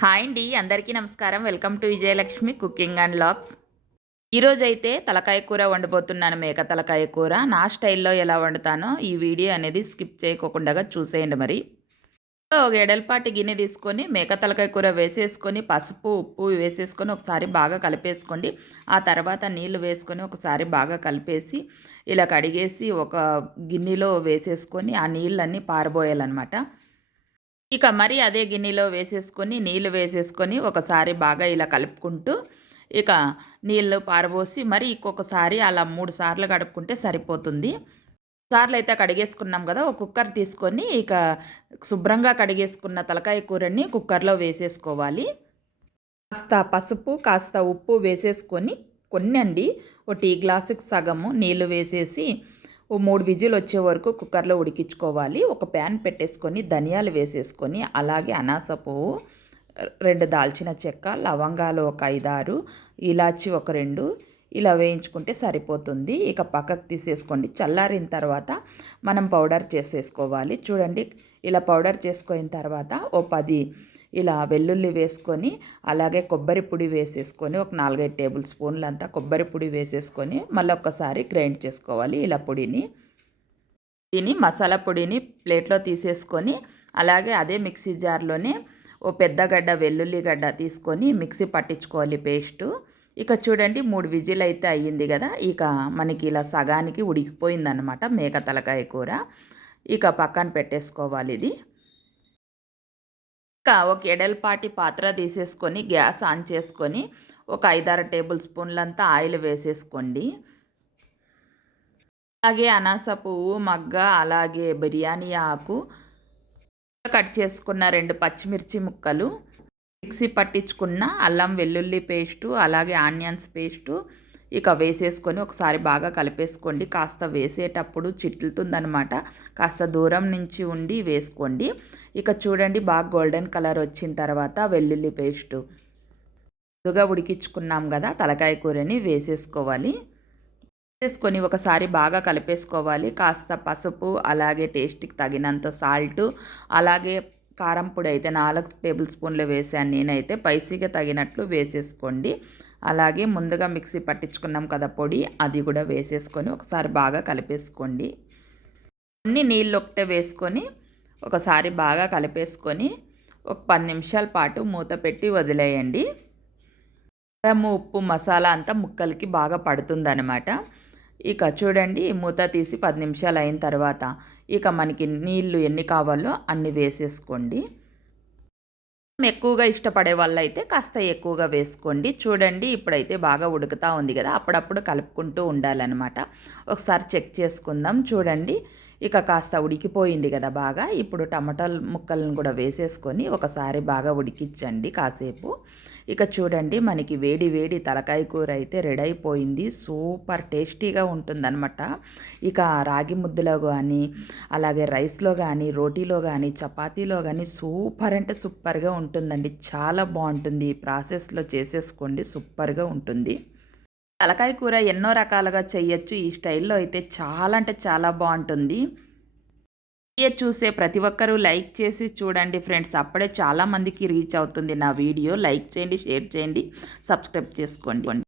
Hi అండి అందరికీ నమస్కారం. Welcome to Vijayalakshmi cooking and vlogs ఈరోజైతే తలకాయ కూర వండబోతున్నాను మేక తలకాయ కూర. నా స్టైల్లో ఎలా వండుతానో ఈ వీడియో అనేది స్కిప్ చేయకోకుండా చూసేయండి మరి. ఒక ఎడల్పాటి గిన్నె తీసుకొని మేక తలకాయ కూర వేసేసుకొని పసుపు ఉప్పు వేసేసుకొని ఒకసారి బాగా కలిపేసుకోండి. ఆ తర్వాత నీళ్ళు వేసుకొని ఒకసారి బాగా కలిపేసి ఇలా కడిగేసి ఒక గిన్నెలో వేసేసుకొని ఆ నీళ్ళన్నీ పారబోయాలన్నమాట. ఇక మరి అదే గిన్నెలో వేసేసుకొని నీళ్ళు వేసేసుకొని ఒకసారి బాగా ఇలా కలుపుకుంటూ ఇక నీళ్ళు పారబోసి మరి ఇంకొకసారి అలా మూడు సార్లు కడుక్కుంటే సరిపోతుంది. సార్లు అయితే కడిగేసుకున్నాం కదా ఒక కుక్కర్ తీసుకొని ఇక శుభ్రంగా కడిగేసుకున్న తలకాయ కూరని కుక్కర్లో వేసేసుకోవాలి. కాస్త పసుపు కాస్త ఉప్పు వేసేసుకొని కొన్ని అండి ఒక టీ గ్లాసుకి సగము నీళ్ళు వేసేసి ఓ మూడు విజిల్ వచ్చే వరకు కుక్కర్లో ఉడికించుకోవాలి. ఒక ప్యాన్ పెట్టేసుకొని ధనియాలు వేసేసుకొని అలాగే అనాస పువ్వు రెండు దాల్చిన చెక్క లవంగాలు ఒక ఐదారు ఇలాచి ఒక రెండు ఇలా వేయించుకుంటే సరిపోతుంది. ఇక పక్కకు తీసేసుకోండి. చల్లారిన తర్వాత మనం పౌడర్ చేసేసుకోవాలి. చూడండి ఇలా పౌడర్ చేసుకున్న తర్వాత ఓ పది ఇలా వెల్లుల్లి వేసుకొని అలాగే కొబ్బరి పొడి వేసేసుకొని ఒక నాలుగైదు టేబుల్ స్పూన్లంతా కొబ్బరి పొడి వేసేసుకొని మళ్ళీ ఒక్కసారి గ్రైండ్ చేసుకోవాలి ఇలా పొడిని. దీని మసాలా పొడిని ప్లేట్లో తీసేసుకొని అలాగే అదే మిక్సీ జార్లోనే ఓ పెద్ద గడ్డ వెల్లుల్లి గడ్డ తీసుకొని మిక్సీ పట్టించుకోవాలి పేస్టు. ఇక చూడండి మూడు విజిల్ అయితే అయ్యింది కదా ఇక మనకి ఇలా సగానికి ఉడికిపోయిందనమాట మేక తలకాయ కూర. ఇక పక్కన పెట్టేసుకోవాలి ఇది. ఒక ఎడల్పాటి పాత్ర తీసేసుకొని గ్యాస్ ఆన్ చేసుకొని ఒక ఐదారు టేబుల్ స్పూన్లంతా ఆయిల్ వేసేసుకోండి. అలాగే అనాస పువ్వు మగ్గ అలాగే బిర్యానీ ఆకు కట్ చేసుకున్న రెండు పచ్చిమిర్చి ముక్కలు మిక్సీ పట్టించుకున్న అల్లం వెల్లుల్లి పేస్టు అలాగే ఆనియన్స్ పేస్టు ఇక వేసేసుకొని ఒకసారి బాగా కలిపేసుకోండి. కాస్త వేసేటప్పుడు చిట్లుతుందనమాట కాస్త దూరం నుంచి ఉండి వేసుకోండి. ఇక చూడండి బాగా గోల్డెన్ కలర్ వచ్చిన తర్వాత వెల్లుల్లి పేస్టు. ముందుగా ఉడికించుకున్నాం కదా తలకాయ కూరని వేసేసుకోవాలి. వేసేసుకొని ఒకసారి బాగా కలిపేసుకోవాలి. కాస్త పసుపు అలాగే టేస్ట్కి తగినంత సాల్ట్ అలాగే కారం పొడి అయితే నాలుగు టేబుల్ స్పూన్లు వేసాను నేనైతే. పైసీగా తగినట్లు వేసేసుకోండి. అలాగే ముందుగా మిక్సీ పట్టించుకున్నాం కదా పొడి అది కూడా వేసేసుకొని ఒకసారి బాగా కలిపేసుకోండి. అన్ని నీళ్ళు ఒకటే వేసుకొని ఒకసారి బాగా కలిపేసుకొని ఒక పది నిమిషాల పాటు మూత పెట్టి వదిలేయండి. కారం ఉప్పు మసాలా అంతా ముక్కలకి బాగా పడుతుందనమాట ఇక చూడండి మూత తీసి పది నిమిషాలు అయిన తర్వాత ఇక మనకి నీళ్ళు ఎన్ని కావాలో అన్ని వేసేసుకోండి. ఎక్కువగా ఇష్టపడే వాళ్ళైతే కాస్త ఎక్కువగా వేసుకోండి. చూడండి ఇప్పుడైతే బాగా ఉడుకుతూ ఉంది కదా అప్పుడప్పుడు కలుపుకుంటూ ఉండాలన్నమాట. ఒకసారి చెక్ చేసుకుందాం. చూడండి ఇక కాస్త ఉడికిపోయింది కదా బాగా. ఇప్పుడు టమాటాల ముక్కలను కూడా వేసేసుకొని ఒకసారి బాగా ఉడికించండి కాసేపు. ఇక చూడండి మనకి వేడి వేడి తలకాయ కూర అయితే రెడీ అయిపోయింది. సూపర్ టేస్టీగా ఉంటుందన్నమాట. ఇక రాగి ముద్దలో కానీ అలాగే రైస్లో కానీ రోటీలో కానీ చపాతీలో కానీ సూపర్ అంటే సూపర్గా ఉంటుందండి. చాలా బాగుంటుంది. ఈ ప్రాసెస్లో చేసేసుకోండి. సూపర్గా ఉంటుంది. తలకాయ కూర ఎన్నో రకాలుగా చేయొచ్చు ఈ స్టైల్లో అయితే చాలా అంటే చాలా బాగుంటుంది. వీడియో చూసే ప్రతి ఒక్కరూ లైక్ చేసి చూడండి ఫ్రెండ్స్. అప్పుడే చాలామందికి రీచ్ అవుతుంది నా వీడియో. లైక్ చేయండి షేర్ చేయండి సబ్స్క్రైబ్ చేసుకోండి.